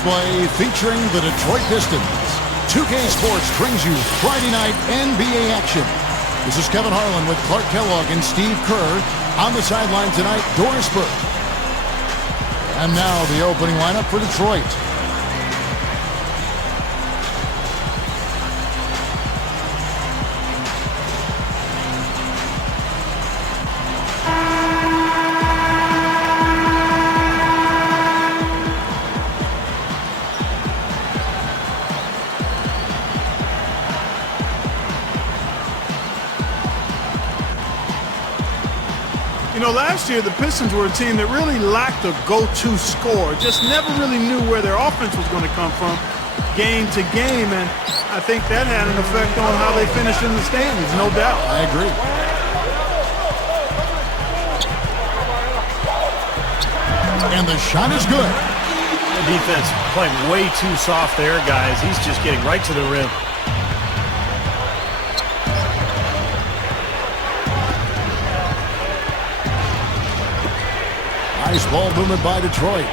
display featuring the Detroit Pistons. 2K Sports brings you Friday night NBA action. This is Kevin Harlan with Clark Kellogg and Steve Kerr. On the sideline tonight, Doris Burke. And now the opening lineup for Detroit. You know, last year the Pistons were a team that really lacked a go-to scorer. Just never really knew where their offense was going to come from game to game, and I think that had an effect on how they finished in the standings, no doubt. I agree. And the shot is good. The defense playing way too soft there, guys. He's just getting right to the rim. Nice ball movement by Detroit.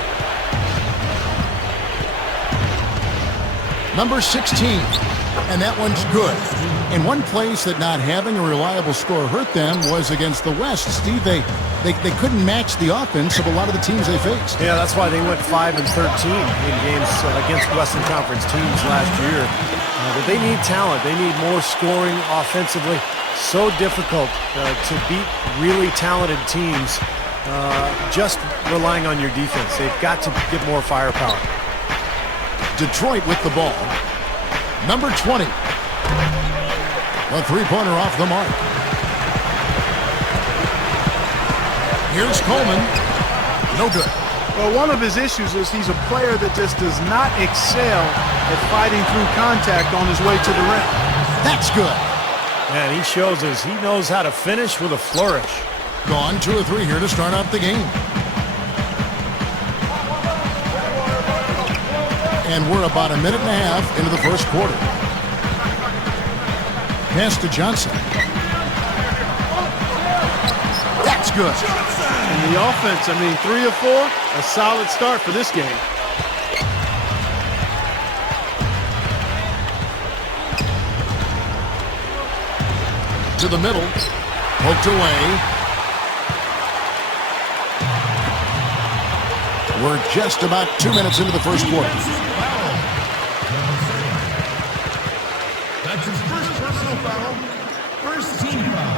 Number 16. And that one's good. And one place that not having a reliable scorer hurt them was against the West. Steve, they couldn't match the offense of a lot of the teams they faced. Yeah, that's why they went 5-13 in games against Western Conference teams last year. But they need talent. They need more scoring offensively. So difficult to beat really talented teams. Just relying on your defense. They've got to get more firepower. Detroit with the ball. Number 20. A three-pointer off the mark. Here's Coleman. No good. Well, one of his issues is he's a player that just does not excel at fighting through contact on his way to the rim. That's good. Man, he shows us he knows how to finish with a flourish. Gone 2 of 3 here to start out the game. And we're about a minute and a half into the first quarter. Pass to Johnson. That's good. And the offense, 3 of 4, a solid start for this game. To the middle. Poked away. We're just about 2 minutes into the first quarter. That's his first personal foul. First team foul.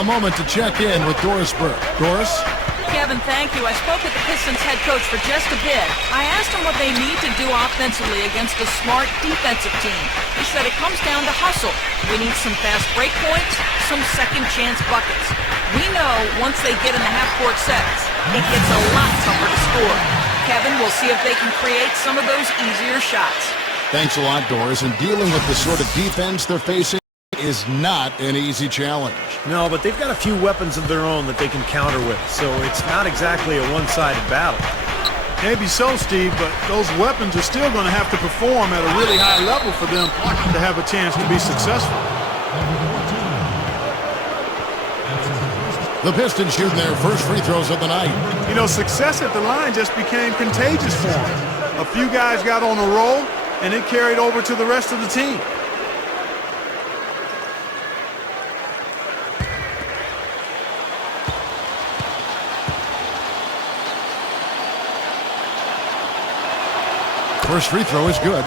A moment to check in with Doris Burke. Doris? Kevin, thank you. I spoke with the Pistons head coach for just a bit. I asked him what they need to do offensively against a smart defensive team. He said it comes down to hustle. We need some fast break points, some second chance buckets. We know once they get in the half-court sets, it gets a lot tougher to score. Kevin, we'll see if they can create some of those easier shots. Thanks a lot, Doris. And dealing with the sort of defense they're facing is not an easy challenge. No, but they've got a few weapons of their own that they can counter with, so it's not exactly a one-sided battle. Maybe so, Steve, but those weapons are still going to have to perform at a really high level for them to have a chance to be successful. The Pistons shooting their first free throws of the night. You know, success at the line just became contagious for them. A few guys got on a roll, and it carried over to the rest of the team. First free throw is good.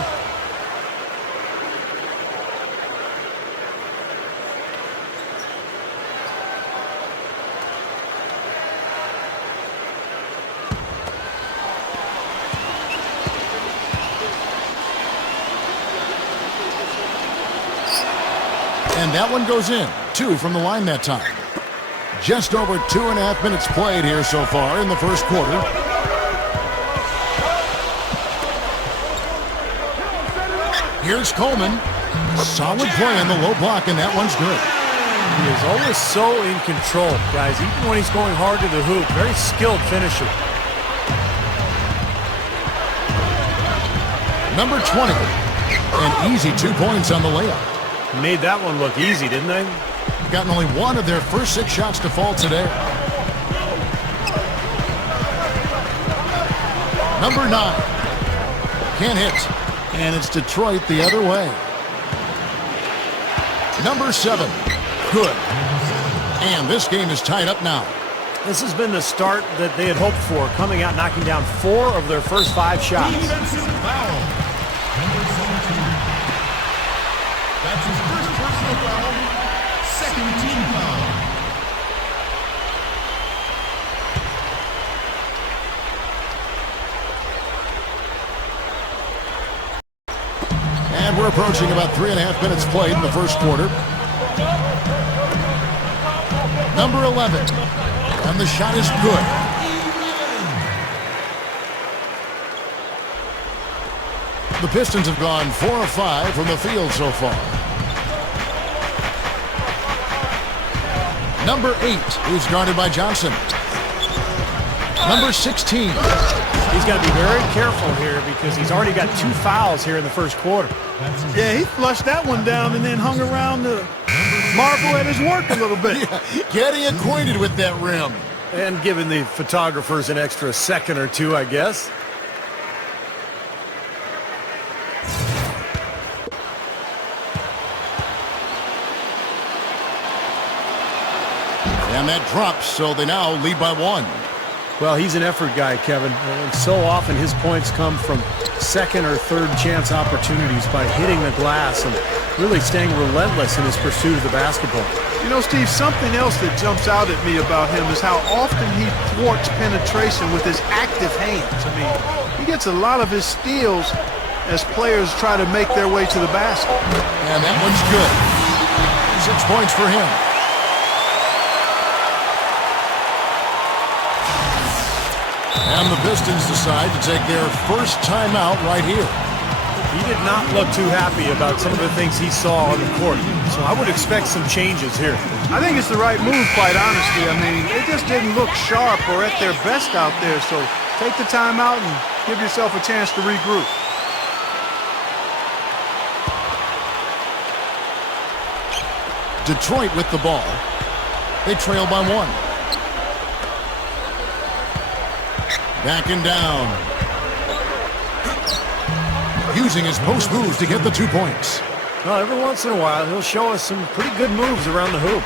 And that one goes in. 2 from the line that time. Just over 2.5 minutes played here so far in the first quarter. Here's Coleman. Solid play on the low block, and that one's good. He is always so in control, guys, even when he's going hard to the hoop. Very skilled finisher. Number 20. An easy 2 points on the layup. Made that one look easy, didn't they? Gotten only 1 of their first 6 shots to fall today. Number 9. Can't hit. And it's Detroit the other way. Number 7. Good. And this game is tied up now. This has been the start that they had hoped for, coming out knocking down 4 of their first 5 shots. Defensive foul. Number 17. That's his first personal foul. Second team foul. And we're approaching about 3.5 minutes played in the first quarter. Number 11. And the shot is good. The Pistons have gone 4 of 5 from the field so far. Number 8 is guarded by Johnson. Number 16. He's got to be very careful here because he's already got 2 fouls here in the first quarter. Yeah, he flushed that one down and then hung around to marvel at his work a little bit. Yeah, getting acquainted with that rim. And giving the photographers an extra second or 2, I guess. And that drops, so they now lead by 1. Well, he's an effort guy, Kevin. And so often his points come from second or third chance opportunities by hitting the glass and really staying relentless in his pursuit of the basketball. You know, Steve, something else that jumps out at me about him is how often he thwarts penetration with his active hands. I mean, he gets a lot of his steals as players try to make their way to the basket. And that one's good. 6 points for him. And the Pistons decide to take their first timeout right here. He did not look too happy about some of the things he saw on the court. So I would expect some changes here. I think it's the right move, quite honestly. I mean, it just didn't look sharp or at their best out there. So take the timeout and give yourself a chance to regroup. Detroit with the ball. They trail by 1. Backing down. Using his post moves to get the 2 points. Well, every once in a while, he'll show us some pretty good moves around the hoop.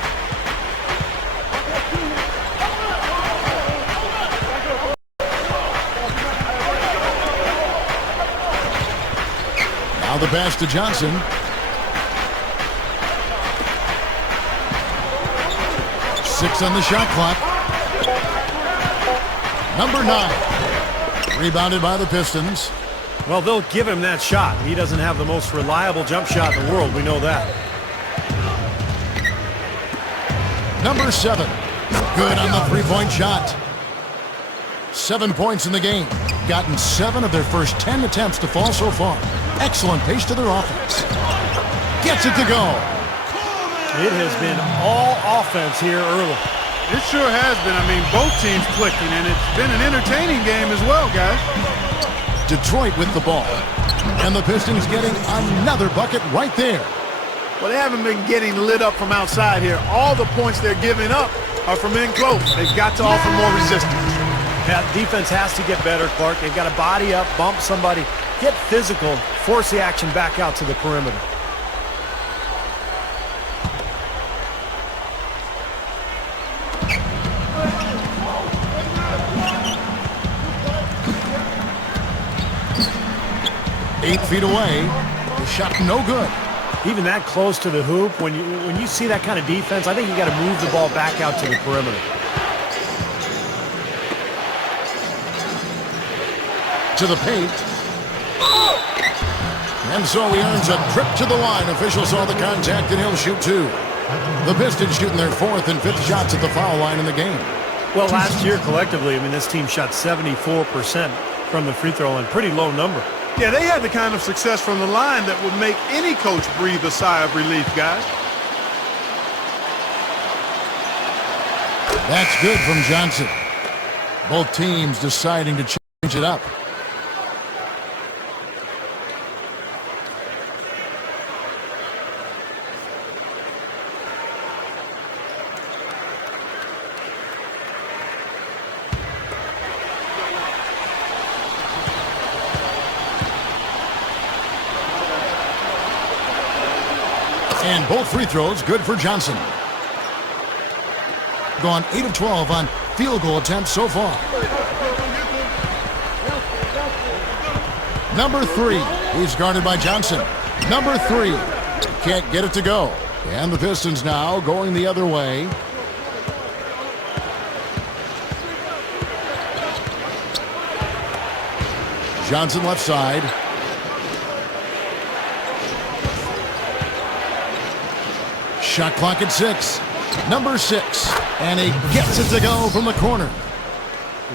Now the pass to Johnson. Six on the shot clock. Number 9. Rebounded by the Pistons. Well, they'll give him that shot. He doesn't have the most reliable jump shot in the world. We know that. Number 7. Good on the three-point shot. 7 points in the game. Gotten 7 of their first 10 attempts to fall so far. Excellent pace to their offense. Gets it to go. It has been all offense here early. It sure has been. I mean, both teams clicking, and it's been an entertaining game as well, guys. Detroit with the ball. And the Pistons getting another bucket right there. Well, they haven't been getting lit up from outside here. All the points they're giving up are from in close. They've got to offer more resistance. Yeah, defense has to get better, Clark. They've got to body up, bump somebody, get physical, force the action back out to the perimeter. Eight feet away. The shot no good. Even that close to the hoop, when you see that kind of defense, I think you got to move the ball back out to the perimeter. To the paint. And so he earns a trip to the line. Officials saw the contact and he'll shoot 2. The Pistons shooting their 4th and 5th shots at the foul line in the game. Well, last year collectively, I mean, this team shot 74% from the free throw line. Pretty low number. Yeah, they had the kind of success from the line that would make any coach breathe a sigh of relief, guys. That's good from Johnson. Both teams deciding to change it up. And both free throws good for Johnson. Gone 8 of 12 on field goal attempts so far. Number 3. He's guarded by Johnson. Number 3. Can't get it to go. And the Pistons now going the other way. Johnson left side. Shot clock at 6. Number 6. And he gets it to go from the corner.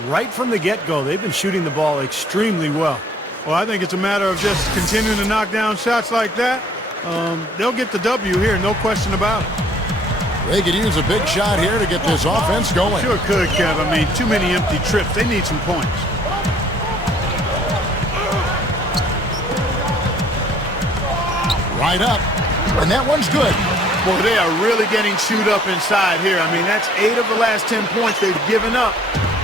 Right from the get-go, they've been shooting the ball extremely well. Well, I think it's a matter of just continuing to knock down shots like that. They'll get the W here, no question about it. They could use a big shot here to get this offense going. Sure could, Kev. I mean, too many empty trips. They need some points. Right up. And that one's good. Boy, they are really getting chewed up inside here. I mean, that's 8 of the last 10 points they've given up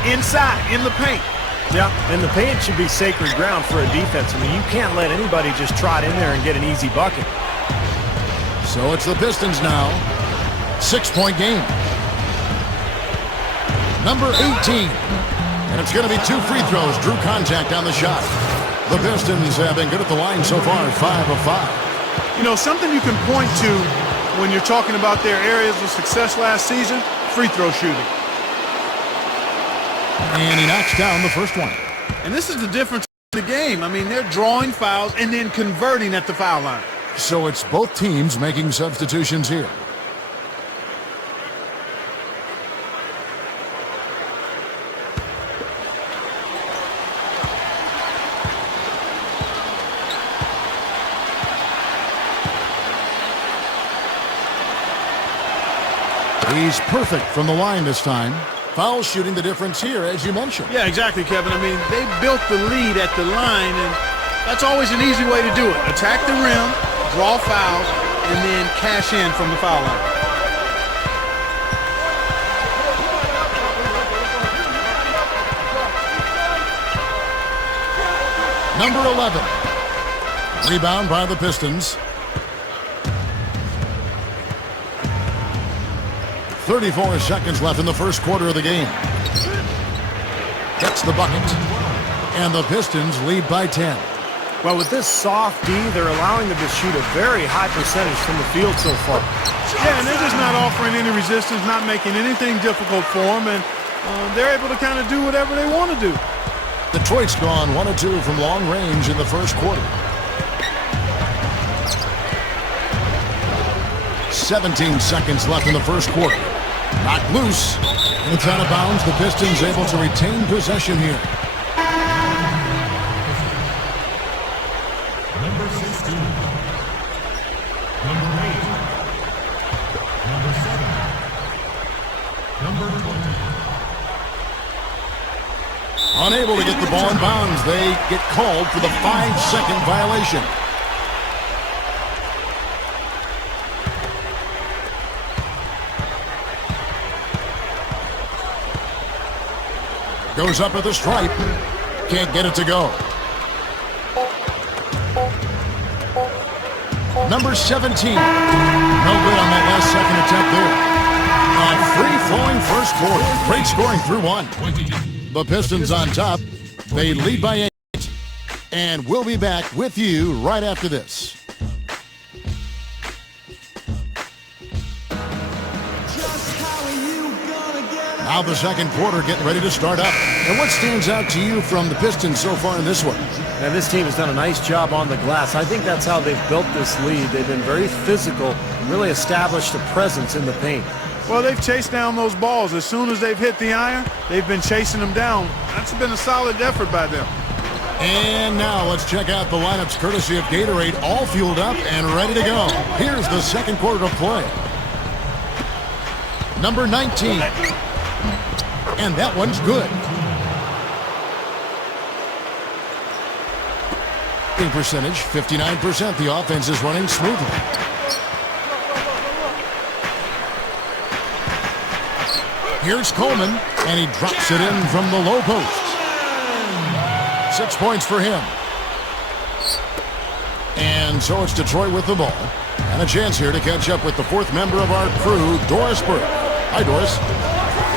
inside, in the paint. Yeah, and the paint should be sacred ground for a defense. I mean, you can't let anybody just trot in there and get an easy bucket. So it's the Pistons now. 6-point game. Number 18. And it's going to be 2 free throws. Drew contact on the shot. The Pistons have been good at the line so far, 5 of 5. You know, something you can point to when you're talking about their areas of success last season, free throw shooting. And he knocks down the first one. And this is the difference in the game. I mean, they're drawing fouls and then converting at the foul line. So it's both teams making substitutions here. He's perfect from the line this time. Foul shooting the difference here, as you mentioned. Yeah, exactly, Kevin. I mean, they built the lead at the line, and that's always an easy way to do it. Attack the rim, draw fouls, and then cash in from the foul line. Number 11. Rebound by the Pistons. 34 seconds left in the first quarter of the game. Gets the bucket. And the Pistons lead by 10. Well, with this soft D, they're allowing them to shoot a very high percentage from the field so far. Yeah, and they're just not offering any resistance, not making anything difficult for them, and they're able to kind of do whatever they want to do. Detroit's gone 1 of 2 from long range in the first quarter. 17 seconds left in the first quarter. Knocked loose. And it's out of bounds. The Pistons able to retain possession here. Number 16. Number 8. Number 7. Number 20. Unable to get the ball in bounds. They get called for the 5-second violation. Goes up at the stripe. Can't get it to go. Number 17. No good on that last second attempt there. A free-flowing first quarter. Great scoring through 1. The Pistons on top. They lead by 8. And we'll be back with you right after this. Now the second quarter getting ready to start up. And what stands out to you from the Pistons so far in this one? And this team has done a nice job on the glass. I think that's how they've built this lead. They've been very physical, really established a presence in the paint. Well, they've chased down those balls. As soon as they've hit the iron, they've been chasing them down. That's been a solid effort by them. And now let's check out the lineups courtesy of Gatorade, all fueled up and ready to go. Here's the second quarter of play. Number 19. And that one's good. In percentage, 59%. The offense is running smoothly. Here's Coleman, and he drops it in from the low post. 6 points for him. And so it's Detroit with the ball And a chance here to catch up with the fourth member of our crew, Doris Burke. Hi, Doris.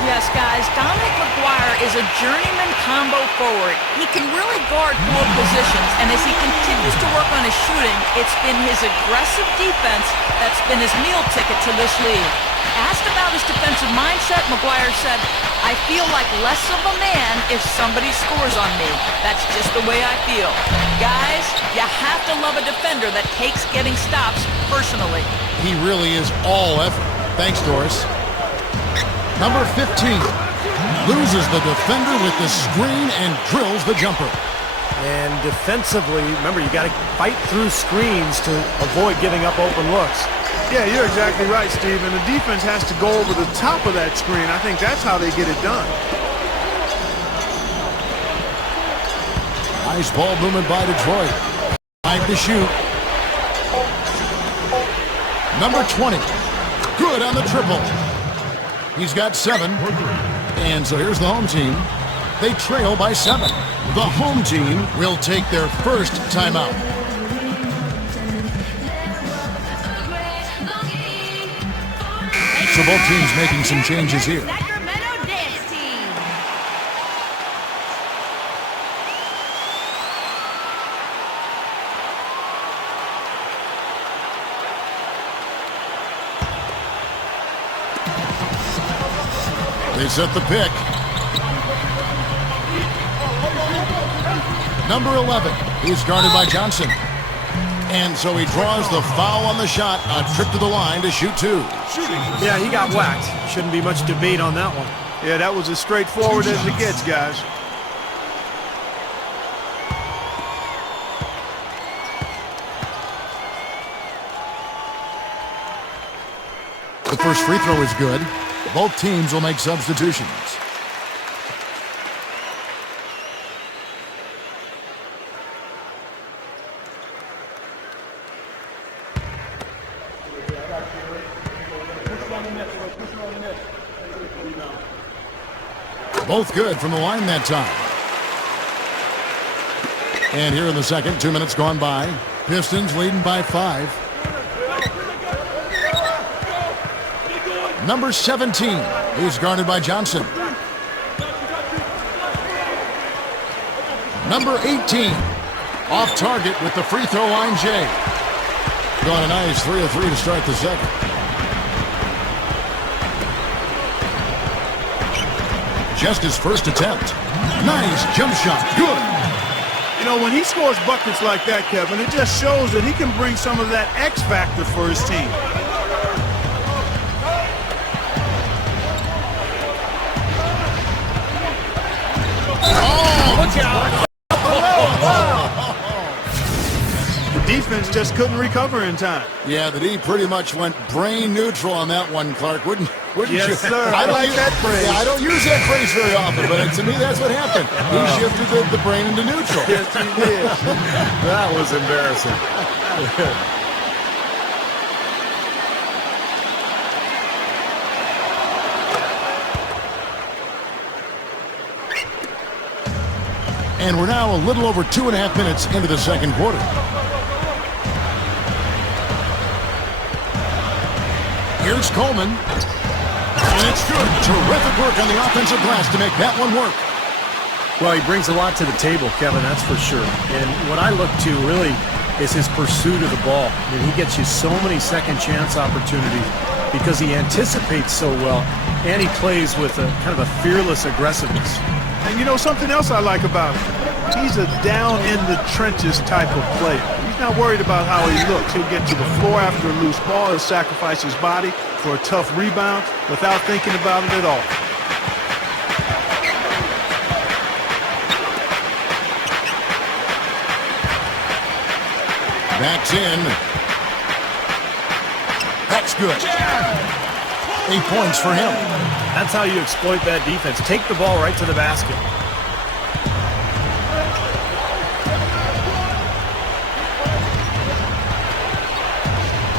Yes, guys, Dominic McGuire is a journeyman combo forward. He can really guard four positions, and as he continues to work on his shooting, it's been his aggressive defense that's been his meal ticket to this league. Asked about his defensive mindset, McGuire said, "I feel like less of a man if somebody scores on me. That's just the way I feel." Guys, you have to love a defender that takes getting stops personally. He really is all effort. Thanks, Doris. Number 15 loses the defender with the screen and drills the jumper. And defensively, remember, you got to fight through screens to avoid giving up open looks. Yeah, you're exactly right, Steve. And the defense has to go over the top of that screen. I think that's how they get it done. Nice ball movement by Detroit. Time to shoot. Number 20. Good on the triple. He's got 7. And so here's the home team. They trail by 7. The home team will take their first timeout. So both teams making some changes here. They set the pick. Number 11 is guarded by Johnson. And so he draws the foul on the shot. A trip to the line to shoot 2. Yeah, he got whacked. Shouldn't be much debate on that one. Yeah, that was as straightforward as it gets, guys. The first free throw is good. Both teams will make substitutions. Both good from the line that time. And here in the second, 2 minutes gone by. Pistons leading by 5. Number 17 is guarded by Johnson. Number 18 off target with the free throw line, Jay. Going a nice 3 of 3 to start the second. Just his first attempt. Nice jump shot. Good. You know, when he scores buckets like that, Kevin, it just shows that he can bring some of that X factor for his team. The defense just couldn't recover in time. Yeah, the D pretty much went brain neutral on that one, Clark. Wouldn't Yes, you? sir. I like that phrase. Yeah, I don't use that phrase very often, but to me that's what happened. He shifted the brain into neutral. Yes, he did. That was embarrassing. And we're now a little over 2.5 minutes into the second quarter. Here's Coleman. And it's good. Terrific work on the offensive glass to make that one work. Well, he brings a lot to the table, Kevin, that's for sure. And what I look to really is his pursuit of the ball. I mean, he gets you so many second chance opportunities because he anticipates so well, and he plays with a kind of a fearless aggressiveness. And you know something else I like about him? He's a down-in-the-trenches type of player. He's not worried about how he looks. He'll get to the floor after a loose ball. He'll sacrifice his body for a tough rebound without thinking about it at all. Backs in. That's good. 8 points for him. That's how you exploit that defense. Take the ball right to the basket.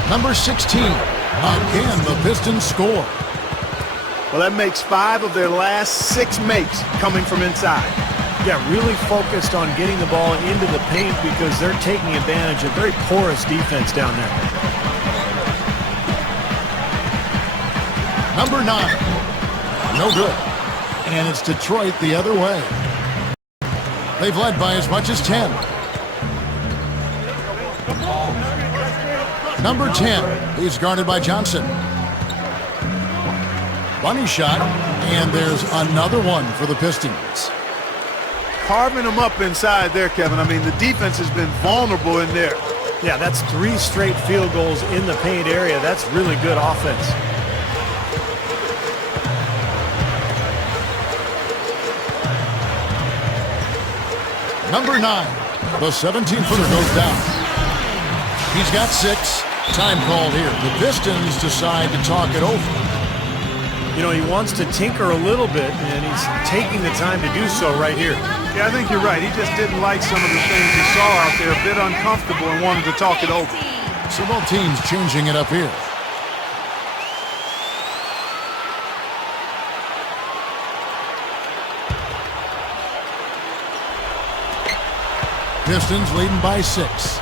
Number 16. Again, the Pistons score. Well, that makes 5 of their last 6 makes coming from inside. Yeah, really focused on getting the ball into the paint because they're taking advantage of very porous defense down there. Number 9. No good. And it's Detroit the other way. They've led by as much as 10. Number 10. He's guarded by Johnson. Bunny shot. And there's another one for the Pistons. Carving them up inside there, Kevin. I mean, the defense has been vulnerable in there. Yeah, that's 3 straight field goals in the paint area. That's really good offense. Number 9, the 17-footer goes down. He's got 6. Time called here. The Pistons decide to talk it over. You know, he wants to tinker a little bit, and he's taking the time to do so right here. Yeah, I think you're right. He just didn't like some of the things he saw out there, a bit uncomfortable, and wanted to talk it over. So both teams changing it up here. Pistons leading by 6.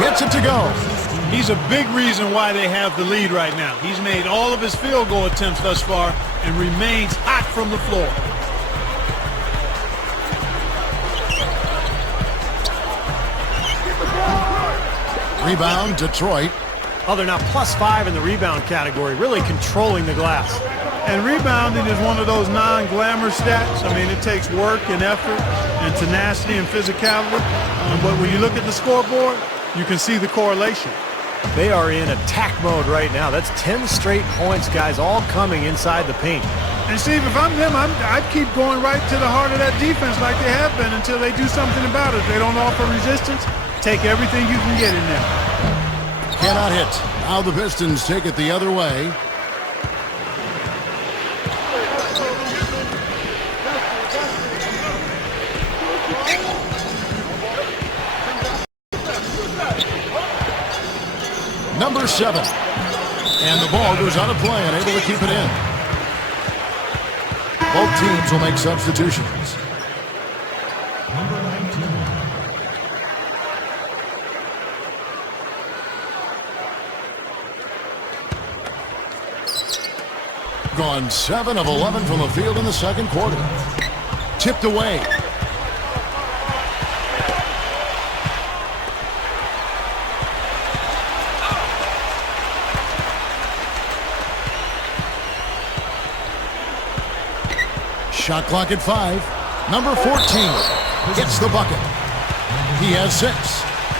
Gets it to go. He's a big reason why they have the lead right now. He's made all of his field goal attempts thus far and remains hot from the floor. Rebound, Detroit. Oh, they're now +5 in the rebound category, really controlling the glass. And rebounding is one of those non-glamour stats. I mean, it takes work and effort and tenacity and physicality. But when you look at the scoreboard, you can see the correlation. They are in attack mode right now. That's 10 straight points, guys, all coming inside the paint. And Steve, if I'm them, I'd keep going right to the heart of that defense like they have been until they do something about it. If they don't offer resistance, take everything you can get in there. Cannot hit. Now the Pistons take it the other way. Number 7. And the ball goes out of play, unable to keep it in. Both teams will make substitutions. Number 19. Gone 7 of 11 from the field in the second quarter. Tipped away. Shot clock at 5. Number 14 hits the bucket. He has 6.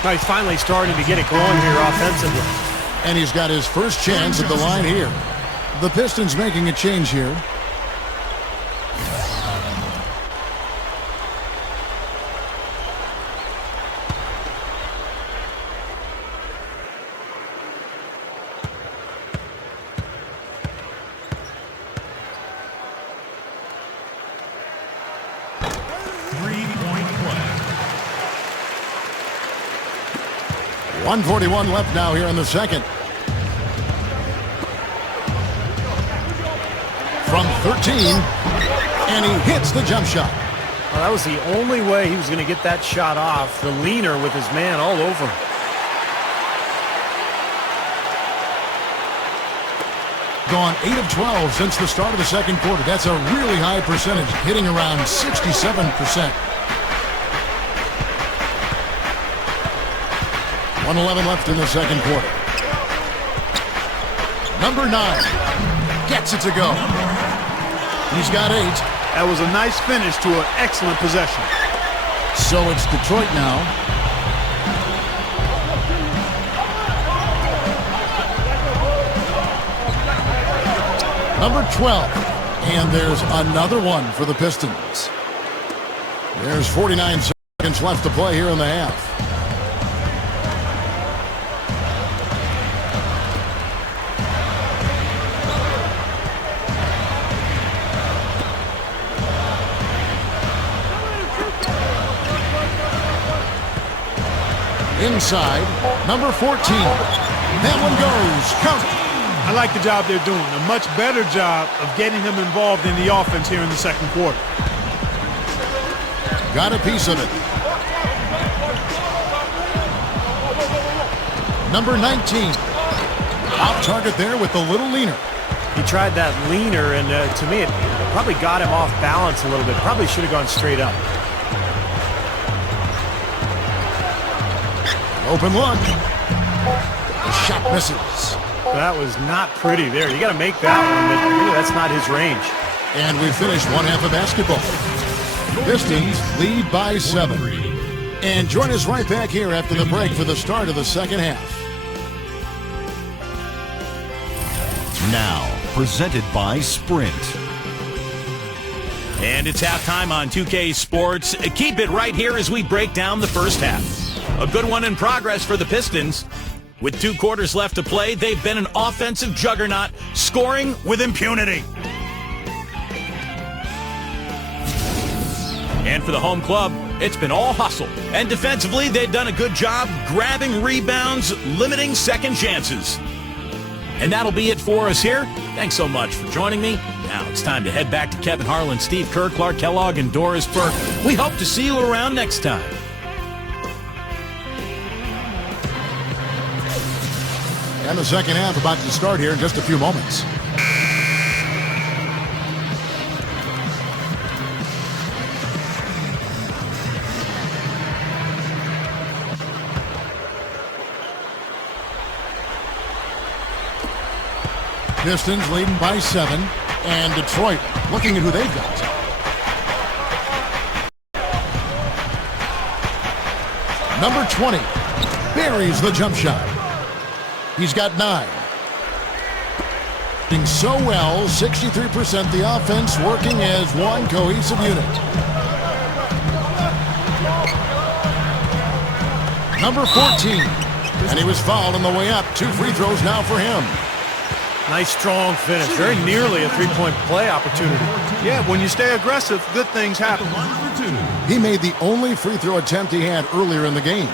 Now he's finally starting to get it going here offensively. And he's got his first chance at the line here. The Pistons making a change here. Three-point play. 1:41 left now here in the second. From 13, and he hits the jump shot. Well, that was the only way he was going to get that shot off. The leaner with his man all over him. Gone 8 of 12 since the start of the second quarter. That's a really high percentage, hitting around 67%. 1:11 left in the second quarter. Number 9 gets it to go. He's got 8. That was a nice finish to an excellent possession. So it's Detroit now. Number 12. And there's another one for the Pistons. There's 49 seconds left to play here in the half. Inside, number 14. That one goes. Count it. I like the job they're doing. A much better job of getting him involved in the offense here in the second quarter. Got a piece of it. Number 19. Off target there with the little leaner. He tried that leaner, and to me, it probably got him off balance a little bit. Probably should have gone straight up. Open look. The shot misses. That was not pretty there. You got to make that one, but really that's not his range. And we finished one half of basketball. Pistons lead by 7. And join us right back here after the break for the start of the second half. Now, presented by Sprint. And it's halftime on 2K Sports. Keep it right here as we break down the first half. A good one in progress for the Pistons. With 2 quarters left to play, they've been an offensive juggernaut, scoring with impunity. And for the home club, it's been all hustle. And defensively, they've done a good job grabbing rebounds, limiting second chances. And that'll be it for us here. Thanks so much for joining me. Now it's time to head back to Kevin Harlan, Steve Kerr, Clark Kellogg, and Doris Burke. We hope to see you around next time. And the second half about to start here in just a few moments. Pistons leading by 7, and Detroit looking at who they've got. Number 20 buries the jump shot. He's got 9. Doing so well, 63% the offense working as one cohesive unit. Number 14, and he was fouled on the way up. 2 free throws now for him. Nice, strong finish. Very nearly a three-point play opportunity. Yeah, when you stay aggressive, good things happen. He made the only free throw attempt he had earlier in the game.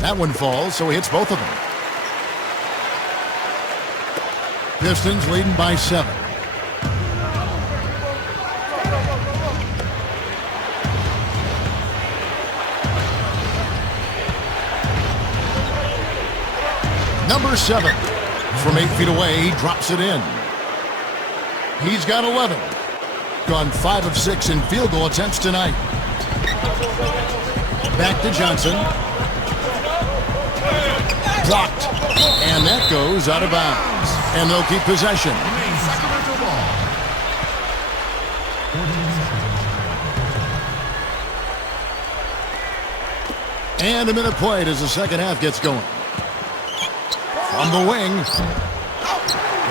That one falls, so he hits both of them. Pistons leading by 7. Number 7. From 8 feet away, he drops it in. He's got 11. Gone 5 of 6 in field goal attempts tonight. Back to Johnson. Blocked. And that goes out of bounds. And they'll keep possession. And a minute played as the second half gets going. From the wing.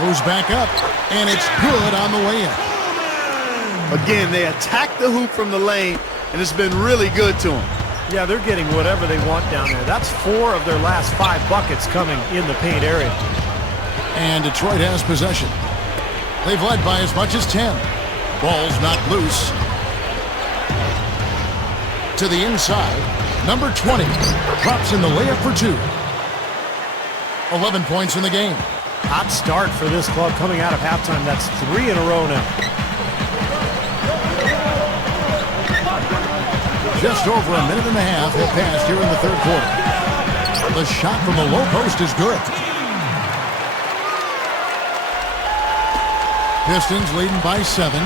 Goes back up. And it's good on the way in. Again, they attack the hoop from the lane, and it's been really good to them. Yeah, they're getting whatever they want down there. That's 4 of their last 5 buckets coming in the paint area. And Detroit has possession. They've led by as much as 10. Ball's not loose. To the inside. Number 20 drops in the layup for 2. 11 points in the game. Hot start for this club coming out of halftime. That's 3 in a row now. Just over a minute and a half have passed here in the third quarter. The shot from the low post is good. Pistons leading by 7.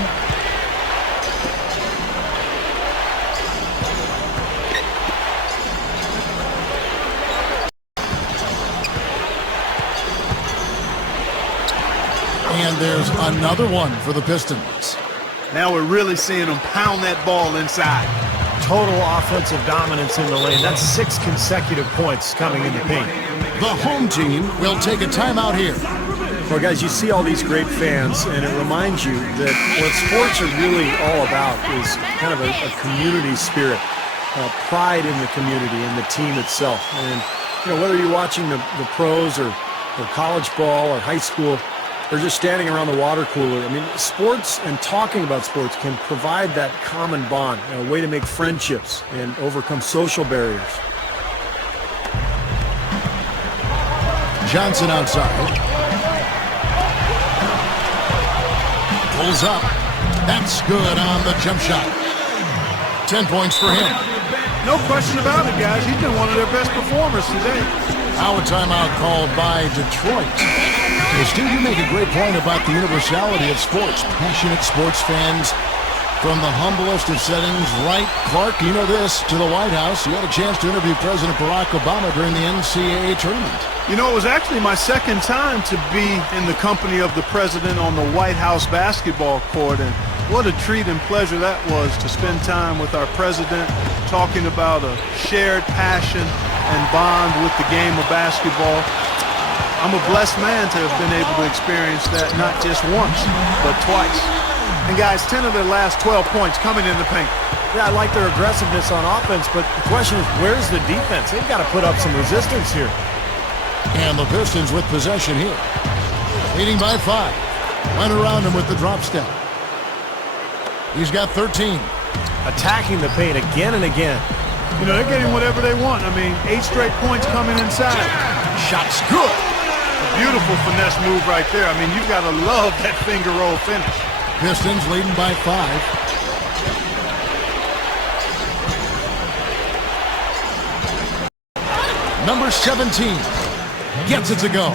And there's another one for the Pistons. Now we're really seeing them pound that ball inside. Total offensive dominance in the lane. That's 6 consecutive points coming in the paint. The home team will take a timeout here. Well, guys, you see all these great fans, and it reminds you that what sports are really all about is kind of a community spirit, pride in the community and the team itself. And, you know, whether you're watching the pros or college ball or high school or just standing around the water cooler, I mean, sports and talking about sports can provide that common bond, a way to make friendships and overcome social barriers. Johnson outside. Pulls up. That's good on the jump shot. 10 points for him. No question about it, guys. He's been one of their best performers today. Now a timeout called by Detroit. Well, Steve, you make a great point about the universality of sports. Passionate sports fans from the humblest of settings. Right, Clark, you know this, to the White House. You had a chance to interview President Barack Obama during the NCAA tournament. You know, it was actually my second time to be in the company of the president on the White House basketball court, and what a treat and pleasure that was to spend time with our president talking about a shared passion and bond with the game of basketball. I'm a blessed man to have been able to experience that not just once, but twice. And guys, 10 of their last 12 points coming in the paint. Yeah, I like their aggressiveness on offense, but the question is, where's the defense? They've got to put up some resistance here. And the Pistons with possession here. Leading by 5. Went around him with the drop step. He's got 13. Attacking the paint again and again. You know, they're getting whatever they want. I mean, 8 straight points coming inside. Shot's good. Beautiful finesse move right there. I mean, you've got to love that finger roll finish. Pistons leading by 5. Number 17 gets it to go.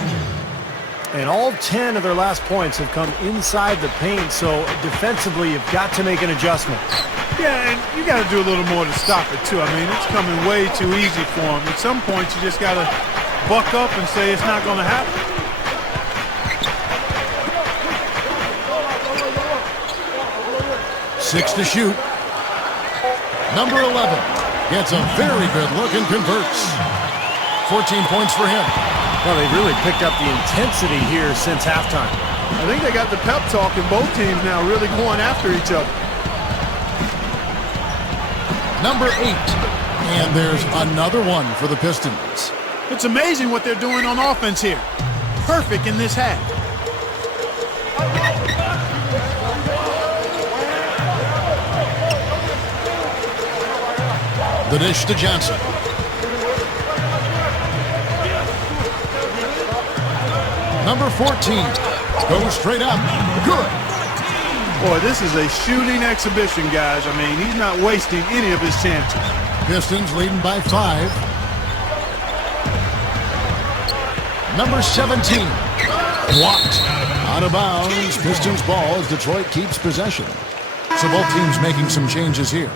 And all 10 of their last points have come inside the paint, so defensively you've got to make an adjustment. Yeah, and you got to do a little more to stop it, too. I mean, it's coming way too easy for them. At some points, you just got to buck up and say it's not going to happen. Six to shoot. Number 11 gets a very good look and converts. 14 points for him. Well, they've really picked up the intensity here since halftime. I think they got the pep talk in both teams now, really going after each other. Number 8. And there's another one for the Pistons. It's amazing what they're doing on offense here. Perfect in this half. The dish to Johnson. Number 14 goes straight up. Good. Boy, this is a shooting exhibition, guys. I mean, he's not wasting any of his chances. Pistons leading by 5. Number 17 blocked. Out of bounds. Pistons ball as Detroit keeps possession. So both teams making some changes here.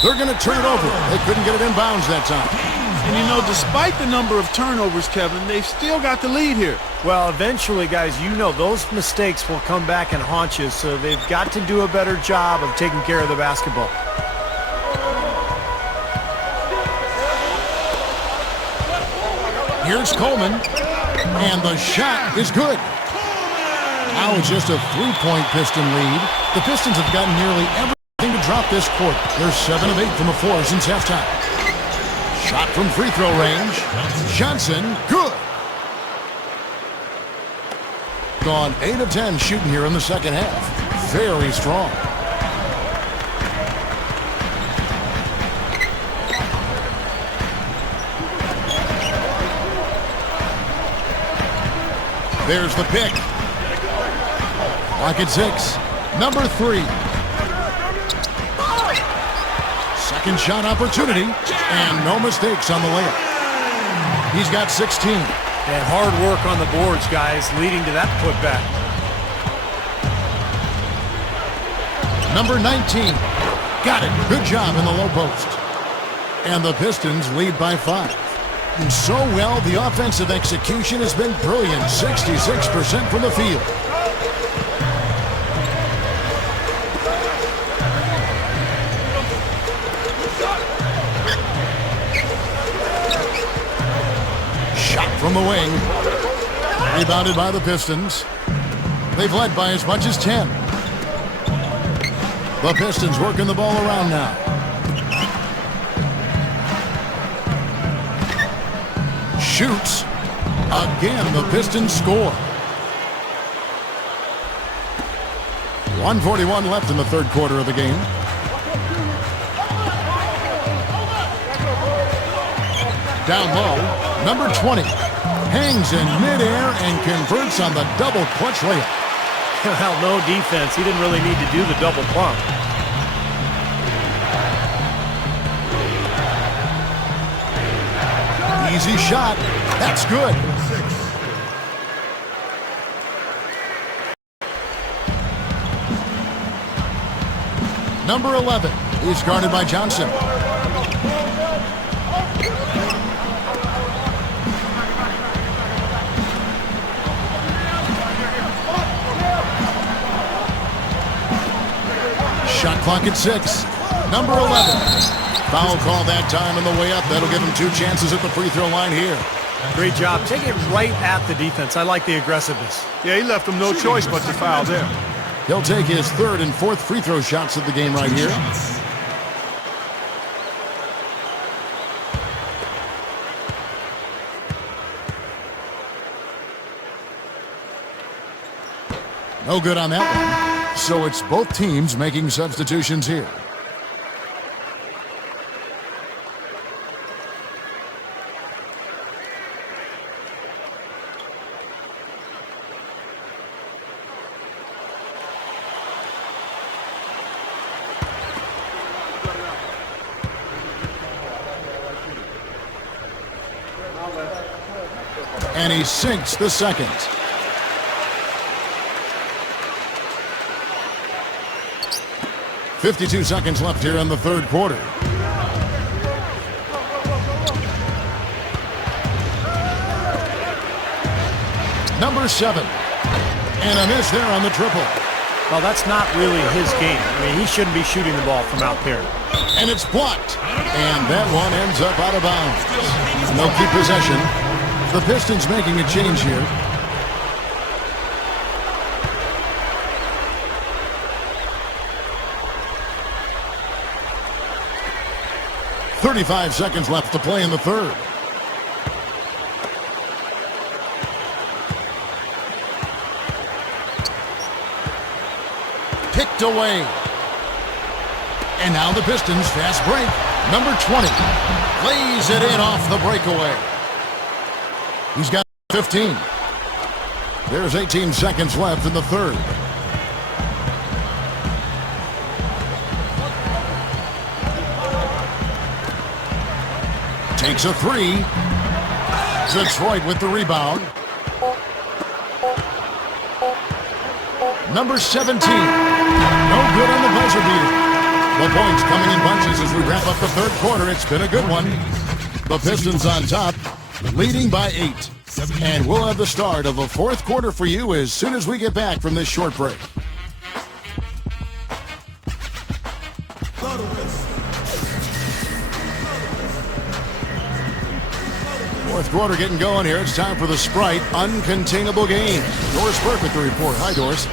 They're going to turn it over. They couldn't get it in bounds that time. And, you know, despite the number of turnovers, Kevin, they've still got the lead here. Well, eventually, guys, you know those mistakes will come back and haunt you, so they've got to do a better job of taking care of the basketball. Here's Coleman, and the shot is good. Now it's just a 3-point Piston lead. The Pistons have gotten nearly everything to drop this quarter. They're 7 of 8 from the floor since halftime. Shot from free throw range. Johnson, good. Gone 8 of 10 shooting here in the second half. Very strong. There's the pick. Lock at 6. Number 3. Second shot opportunity, and no mistakes on the layup. He's got 16. And hard work on the boards, guys, leading to that putback. Number 19. Got it. Good job in the low post. And the Pistons lead by 5. shooting so well, the offensive execution has been brilliant. 66% from the field. Shot from the wing. Rebounded by the Pistons. They've led by as much as 10. The Pistons working the ball around now. Shoots. Again, the Pistons score. 1:41 left in the third quarter of the game. Down low, number 20. Hangs in midair and converts on the double clutch layup. Well, no defense. He didn't really need to do the double pump. Easy shot. That's good. Number 11. He's guarded by Johnson. Shot clock at 6. Number 11. Foul call that time on the way up. That'll give him 2 chances at the free throw line here. Great job. Take it right at the defense. I like the aggressiveness. Yeah, he left him no choice but to foul there. He'll take his 3rd and 4th free throw shots of the game right here. No good on that one. So it's both teams making substitutions here. And he sinks the second. .52 seconds left here in the third quarter. Number 7. And a miss there on the triple. Well, that's not really his game. I mean, he shouldn't be shooting the ball from out there. And it's blocked. And that one ends up out of bounds. They'll keep possession. The Pistons making a change here. .35 seconds left to play in the third. Picked away. And now the Pistons fast break. Number 20 lays it in off the breakaway. He's got 15. There's 18 seconds left in the third. Takes a 3. Detroit with the rebound. Number 17. No good on the buzzer beater. The points coming in bunches as we wrap up the third quarter. It's been a good one. The Pistons on top, leading by 8. And we'll have the start of a fourth quarter for you as soon as we get back from this short break. Fourth quarter getting going here. It's time for the Sprite Uncontainable Game. Doris Burke with the report. Hi, Doris.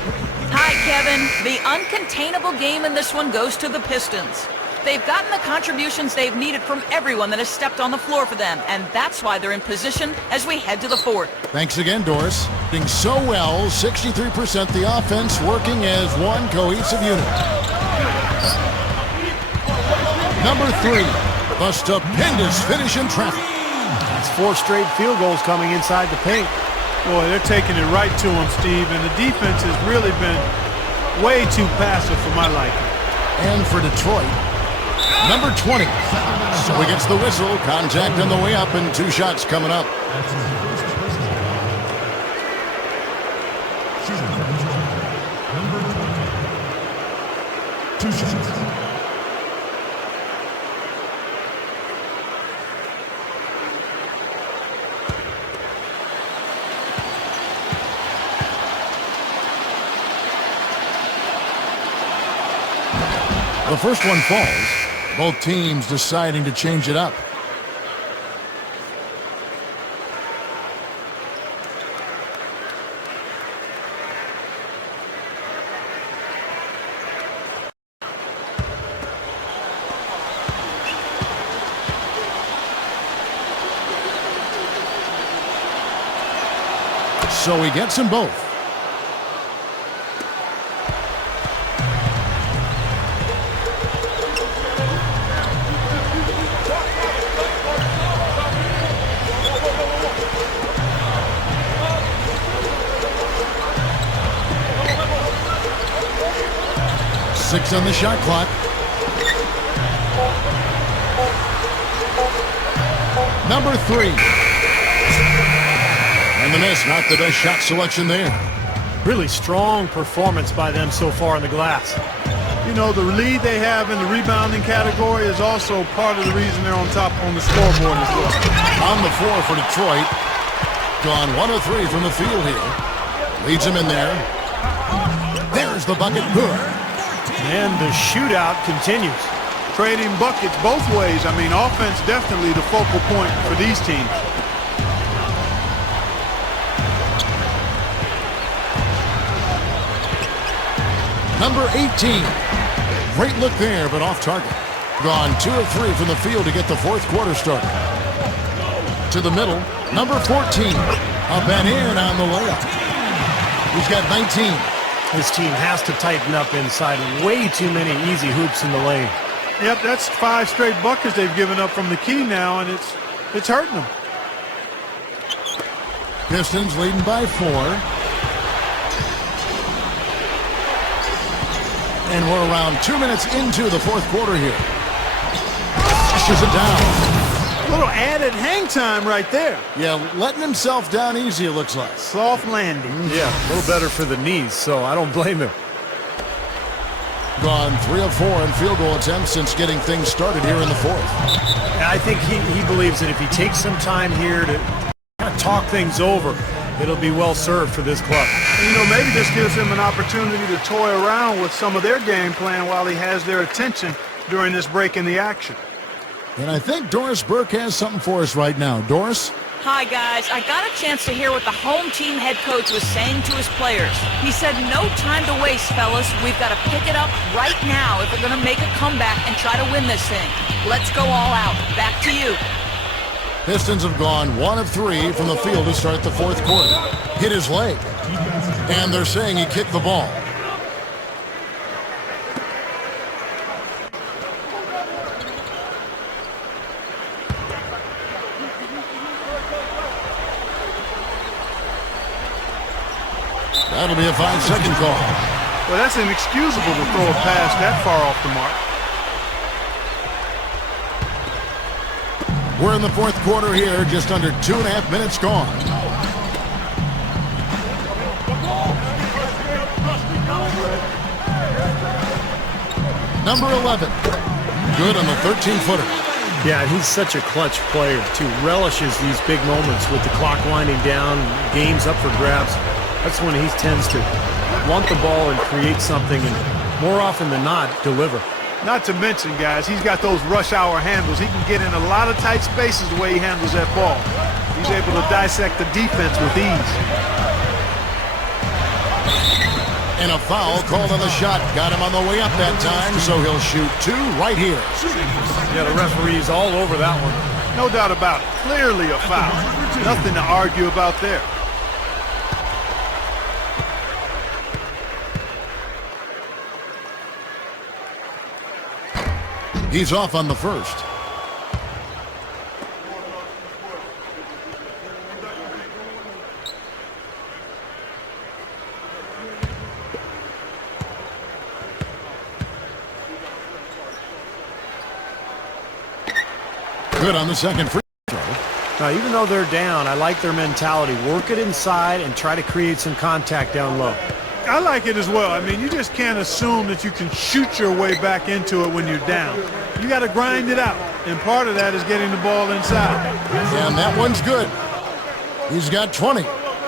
Hi, Kevin. The uncontainable game in this one goes to the Pistons. They've gotten the contributions they've needed from everyone that has stepped on the floor for them, and that's why they're in position as we head to the fourth. Thanks again, Doris. Doing so well, 63% the offense working as one cohesive unit. Number 3, the stupendous finish in traffic. That's 4 straight field goals coming inside the paint. Boy, they're taking it right to him, Steve, and the defense has really been way too passive for my liking. And for Detroit, number 20. So he gets the whistle, contact on the way up, and 2 shots coming up. Number 20. 2 shots. The first one falls. Both teams deciding to change it up. So he gets them both. Six on the shot clock. Number 3. And the miss, not the best shot selection there. Really strong performance by them so far in the glass. You know, the lead they have in the rebounding category is also part of the reason they're on top on the scoreboard as well. On the floor for Detroit. Gone 1 of 3 from the field here. Leads him in there. There's the bucket. Good. And the shootout continues. Trading buckets both ways. I mean, offense definitely the focal point for these teams. Number 18. Great look there, but off target. Gone 2 of 3 from the field to get the fourth quarter started. To the middle. Number 14. Up and in on the layup. He's got 19. This team has to tighten up inside. Way too many easy hoops in the lane. Yep, that's 5 straight buckets they've given up from the key now, and it's hurting them. Pistons leading by 4. And we're around 2 minutes into the fourth quarter here. Pushes it down. A little added hang time right there. Yeah, letting himself down easy, it looks like. Soft landing. Yeah, a little better for the knees, so I don't blame him. Gone 3 of 4 in field goal attempts since getting things started here in the fourth. I think he believes that if he takes some time here to kind of talk things over, it'll be well served for this club. You know, maybe this gives him an opportunity to toy around with some of their game plan while he has their attention during this break in the action. And I think Doris Burke has something for us right now. Doris? Hi, guys. I got a chance to hear what the home team head coach was saying to his players. He said, no time to waste, fellas. We've got to pick it up right now if we're going to make a comeback and try to win this thing. Let's go all out. Back to you. Pistons have gone 1 of 3 from the field to start the fourth quarter. Hit his leg. And they're saying he kicked the ball. That'll be a 5-second call. Well, that's inexcusable to throw a pass that far off the mark. We're in the fourth quarter here, just under 2.5 minutes gone. Number 11. Good on the 13-footer. Yeah, he's such a clutch player, too. Relishes these big moments with the clock winding down, games up for grabs. That's when he tends to want the ball and create something, and more often than not, deliver. Not to mention, guys, he's got those rush hour handles. He can get in a lot of tight spaces the way he handles that ball. He's able to dissect the defense with ease. And a foul called on the shot. Got him on the way up that time, so he'll shoot 2 right here. Yeah, the referee's all over that one. No doubt about it. Clearly a foul. Nothing to argue about there. He's off on the first. Good on the second free throw. Now, even though they're down, I like their mentality. Work it inside and try to create some contact down low. I like it as well. I mean, you just can't assume that you can shoot your way back into it when you're down. You got to grind it out, and part of that is getting the ball inside. And that one's good. He's got 20.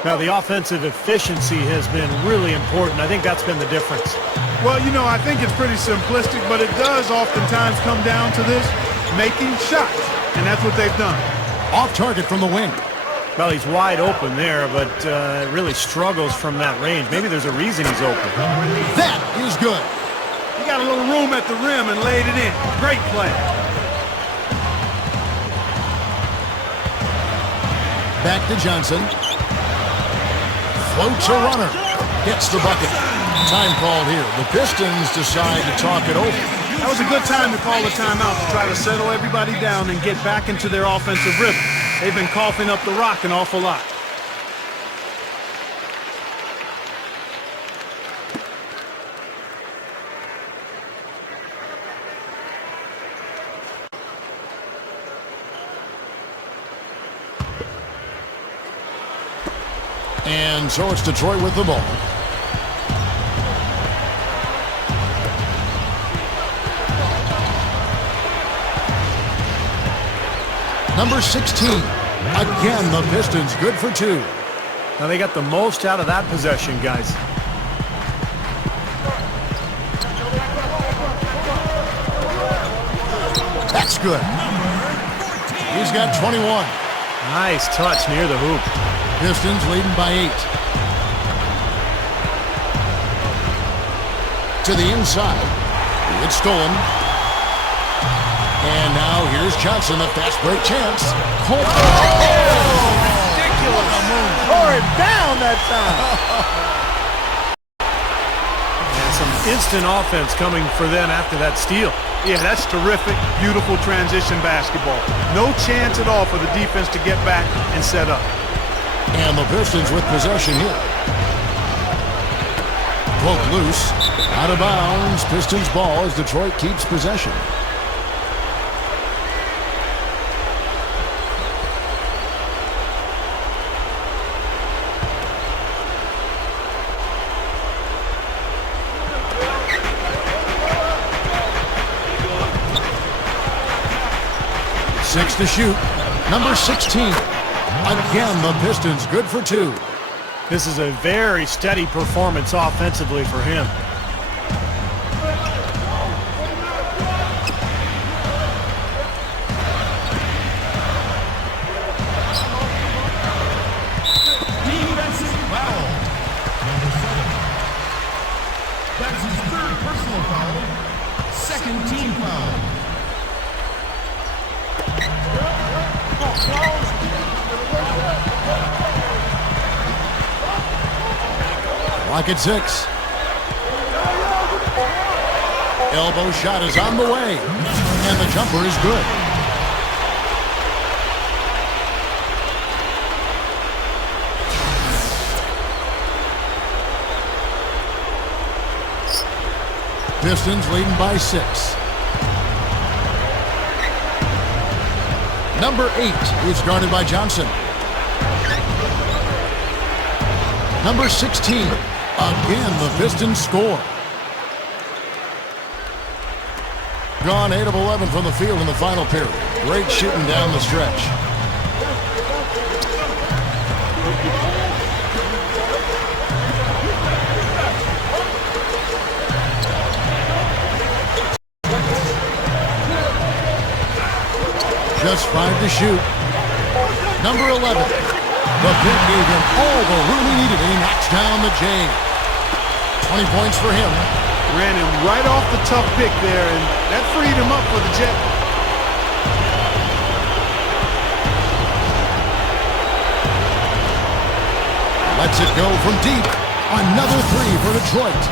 Now, the offensive efficiency has been really important. I think that's been the difference. Well, you know, I think it's pretty simplistic, but it does oftentimes come down to this, making shots, and that's what they've done. Off target from the wing. Well, he's wide open there, but really struggles from that range. Maybe there's a reason he's open. That is good. He got a little room at the rim and laid it in. Great play. Back to Johnson. Floats a runner. Gets the bucket. Time called here. The Pistons decide to talk it over. That was a good time to call a timeout to try to settle everybody down and get back into their offensive rhythm. They've been coughing up the rock an awful lot. And so it's Detroit with the ball. Number 16. Again, the Pistons good for two. Now they got the most out of that possession, guys. That's good. He's got 21. Nice touch near the hoop. Pistons leading by 8. To the inside. It's stolen. And now here's Johnson, the fast break chance. Ridiculous. Tore it down that time. And some instant offense coming for them after that steal. Yeah, that's terrific, beautiful transition basketball. No chance at all for the defense to get back and set up. And the Pistons with possession here. Poke loose. Out of bounds. Pistons ball as Detroit keeps possession. Six to shoot. Number 16. Again, the Pistons good for two. This is a very steady performance offensively for him. Defensive foul. Number 7. That's his third personal foul. Second team foul. Clock at 6. Elbow shot is on the way. And the jumper is good. Pistons leading by 6. Number 8 is guarded by Johnson. Number 16. Again, the Pistons score. Gone 8 of 11 from the field in the final period. Great shooting down the stretch. Just 5 to shoot. Number 11. The pick gave him all the room he needed, and he knocks down the J. 20 points for him. Ran him right off the tough pick there, and that freed him up for the Jet. Lets it go from deep. Another 3 for Detroit.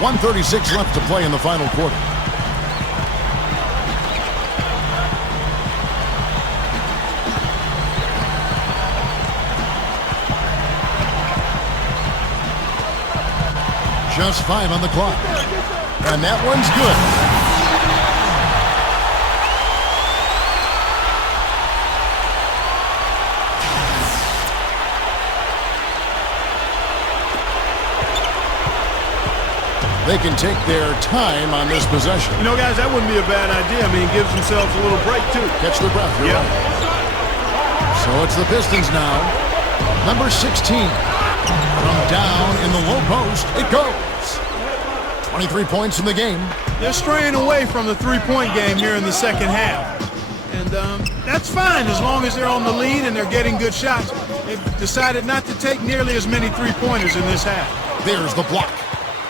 1:36 left to play in the final quarter. Just 5 on the clock. And that one's good. They can take their time on this possession. You know, guys, that wouldn't be a bad idea. I mean, it gives themselves a little break, too. Catch their breath. You're right. So it's the Pistons now. Number 16. From down in the low post, it goes. 23 points in the game. They're straying away from the three-point game here in the second half. And that's fine as long as they're on the lead and they're getting good shots. They've decided not to take nearly as many three-pointers in this half. There's the block.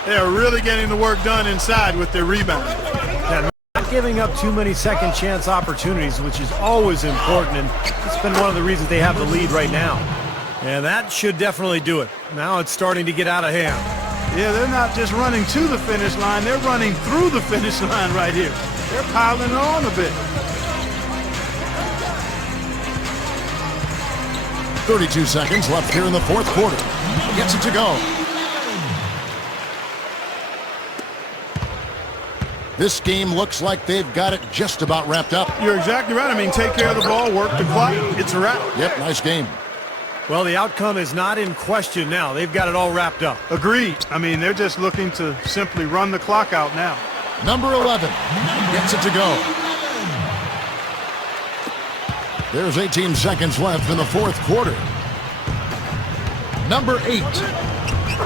They're really getting the work done inside with their rebound. Yeah, not giving up too many second chance opportunities, which is always important, and it's been one of the reasons they have the lead right now. And that should definitely do it. Now it's starting to get out of hand. Yeah, they're not just running to the finish line, they're running through the finish line right here. They're piling on a bit. 32 seconds left here in the fourth quarter. Gets it to go. This game looks like they've got it just about wrapped up. You're exactly right. I mean, take care of the ball, work the clock. It's a wrap. Yep, nice game. Well, the outcome is not in question now. They've got it all wrapped up. Agreed. I mean, they're just looking to simply run the clock out now. Number 11 gets it to go. There's 18 seconds left in the fourth quarter. Number 8.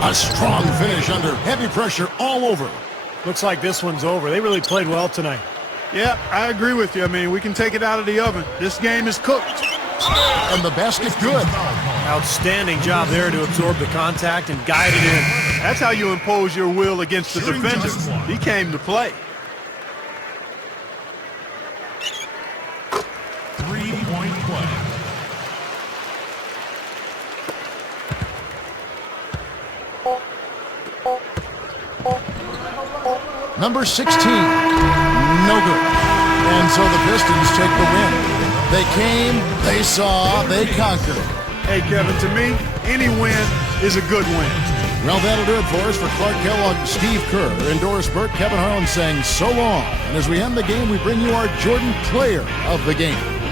A strong finish under heavy pressure all over. Looks like this one's over. They really played well tonight. Yeah, I agree with you. I mean, we can take it out of the oven. This game is cooked. And the basket good. Outstanding job there to absorb the contact and guide it in. That's how you impose your will against the defender. He came to play. 3-point play. Number 16, no good. And so the Pistons take the win. They came, they saw, they conquered. Hey, Kevin, to me, any win is a good win. Well, that'll do it for us. For Clark Kellogg and Steve Kerr, and Doris Burke, Kevin Harlan saying so long. And as we end the game, we bring you our Jordan Player of the Game.